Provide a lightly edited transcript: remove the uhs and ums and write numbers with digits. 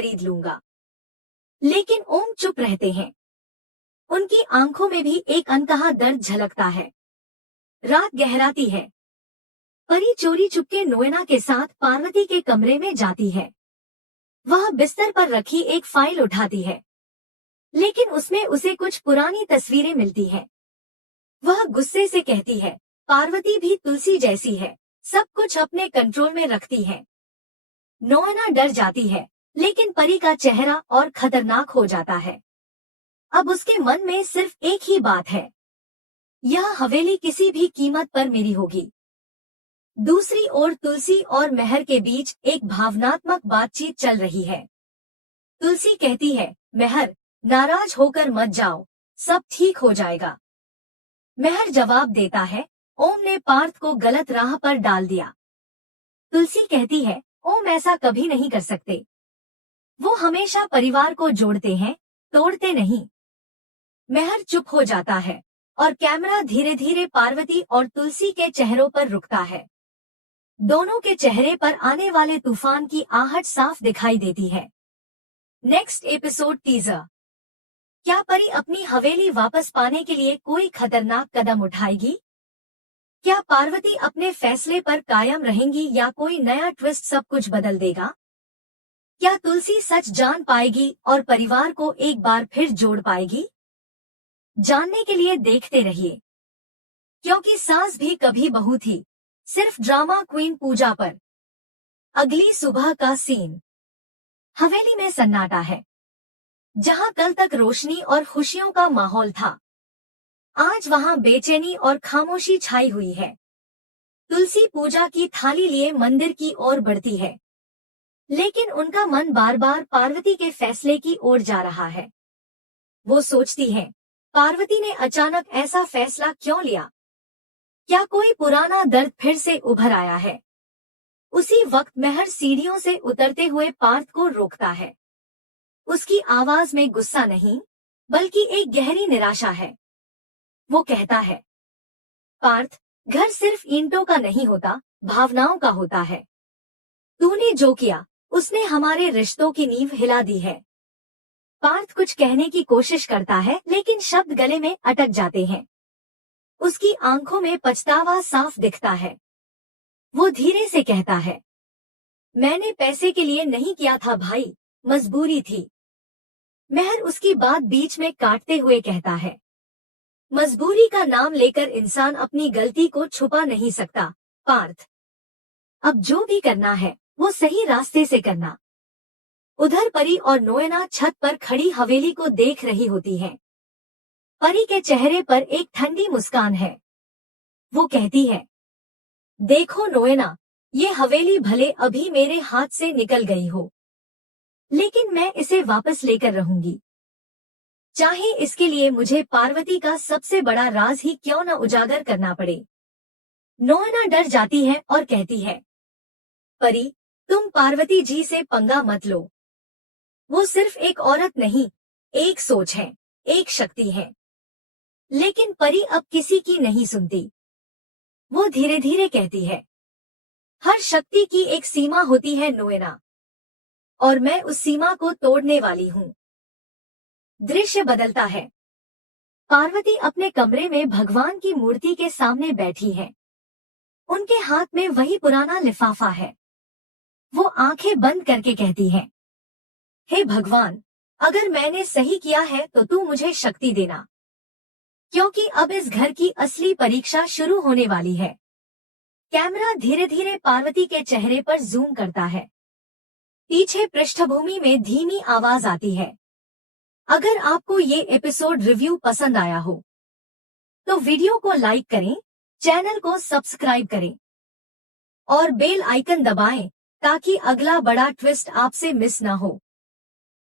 खरीद लूंगा। लेकिन ओम चुप रहते हैं। उनकी आंखों में भी एक अनकहा दर्द झलकता है। रात गहराती है। परी चोरी चुपके नोएना के साथ पार्वती के कमरे में जाती है। वह बिस्तर पर रखी एक फाइल उठाती है, लेकिन उसमें उसे कुछ पुरानी तस्वीरें मिलती हैं। वह गुस्से से कहती है, पार्वती भी तुलसी जैसी है, सब कुछ अपने कंट्रोल में रखती है। नोएना डर जाती है, लेकिन परी का चेहरा और खतरनाक हो जाता है। अब उसके मन में सिर्फ एक ही बात है, यह हवेली किसी भी कीमत पर मेरी होगी। दूसरी ओर तुलसी और मेहर के बीच एक भावनात्मक बातचीत चल रही है। तुलसी कहती है, मेहर, नाराज होकर मत जाओ, सब ठीक हो जाएगा। मेहर जवाब देता है, ओम ने पार्थ को गलत राह पर डाल दिया। तुलसी कहती है, ओम ऐसा कभी नहीं कर सकते। वो हमेशा परिवार को जोड़ते हैं, तोड़ते नहीं। मेहर चुप हो जाता है और कैमरा धीरे धीरे पार्वती और तुलसी के चेहरों पर रुकता है। दोनों के चेहरे पर आने वाले तूफान की आहट साफ दिखाई देती है। Next episode teaser. क्या परी अपनी हवेली वापस पाने के लिए कोई खतरनाक कदम उठाएगी? क्या पार्वती अपने फैसले पर कायम रहेंगी या कोई नया ट्विस्ट सब कुछ बदल देगा? क्या तुलसी सच जान पाएगी और परिवार को एक बार फिर जोड़ पाएगी? जानने के लिए देखते रहिए, क्योंकि सास भी कभी बहू थी, सिर्फ ड्रामा क्वीन पूजा पर। अगली सुबह का सीन। हवेली में सन्नाटा है। जहां कल तक रोशनी और खुशियों का माहौल था, आज वहां बेचैनी और खामोशी छाई हुई है। तुलसी पूजा की थाली लिए मंदिर की ओर बढ़ती है, लेकिन उनका मन बार बार पार्वती के फैसले की ओर जा रहा है। वो सोचती है, पार्वती ने अचानक ऐसा फैसला क्यों लिया? क्या कोई पुराना दर्द फिर से उभर आया है? उसी वक्त मेहर सीढ़ियों से उतरते हुए पार्थ को रोकता है। उसकी आवाज में गुस्सा नहीं, बल्कि एक गहरी निराशा है। वो कहता है, पार्थ, घर सिर्फ ईंटों का नहीं होता, भावनाओं का होता है। तूने जो किया, उसने हमारे रिश्तों की नींव हिला दी है। पार्थ कुछ कहने की कोशिश करता है, लेकिन शब्द गले में अटक जाते हैं। उसकी आंखों में पछतावा साफ दिखता है। वो धीरे से कहता है, मैंने पैसे के लिए नहीं किया था भाई, मजबूरी थी। मेहर उसकी बात बीच में काटते हुए कहता है, मजबूरी का नाम लेकर इंसान अपनी गलती को छुपा नहीं सकता पार्थ। अब जो भी करना है वो सही रास्ते से करना। उधर परी और नोएना छत पर खड़ी हवेली को देख रही होती है। परी के चेहरे पर एक ठंडी मुस्कान है। वो कहती है, देखो नोएना, ये हवेली भले अभी मेरे हाथ से निकल गई हो, लेकिन मैं इसे वापस लेकर रहूंगी, चाहे इसके लिए मुझे पार्वती का सबसे बड़ा राज ही क्यों न उजागर करना पड़े। नोएना डर जाती है और कहती है, परी, तुम पार्वती जी से पंगा मत लो। वो सिर्फ एक औरत नहीं, एक सोच है, एक शक्ति है। लेकिन परी अब किसी की नहीं सुनती। वो धीरे धीरे कहती है, हर शक्ति की एक सीमा होती है नोएना, और मैं उस सीमा को तोड़ने वाली हूँ। दृश्य बदलता है। पार्वती अपने कमरे में भगवान की मूर्ति के सामने बैठी है। उनके हाथ में वही पुराना लिफाफा है। वो आंखें बंद करके कहती है, हे भगवान, अगर मैंने सही किया है तो तू मुझे शक्ति देना, क्योंकि अब इस घर की असली परीक्षा शुरू होने वाली है। कैमरा धीरे धीरे पार्वती के चेहरे पर जूम करता है। पीछे पृष्ठभूमि में धीमी आवाज आती है। अगर आपको ये एपिसोड रिव्यू पसंद आया हो तो वीडियो को लाइक करें, चैनल को सब्सक्राइब करें और बेल आइकन दबाएं ताकि अगला बड़ा ट्विस्ट आपसे मिस ना हो।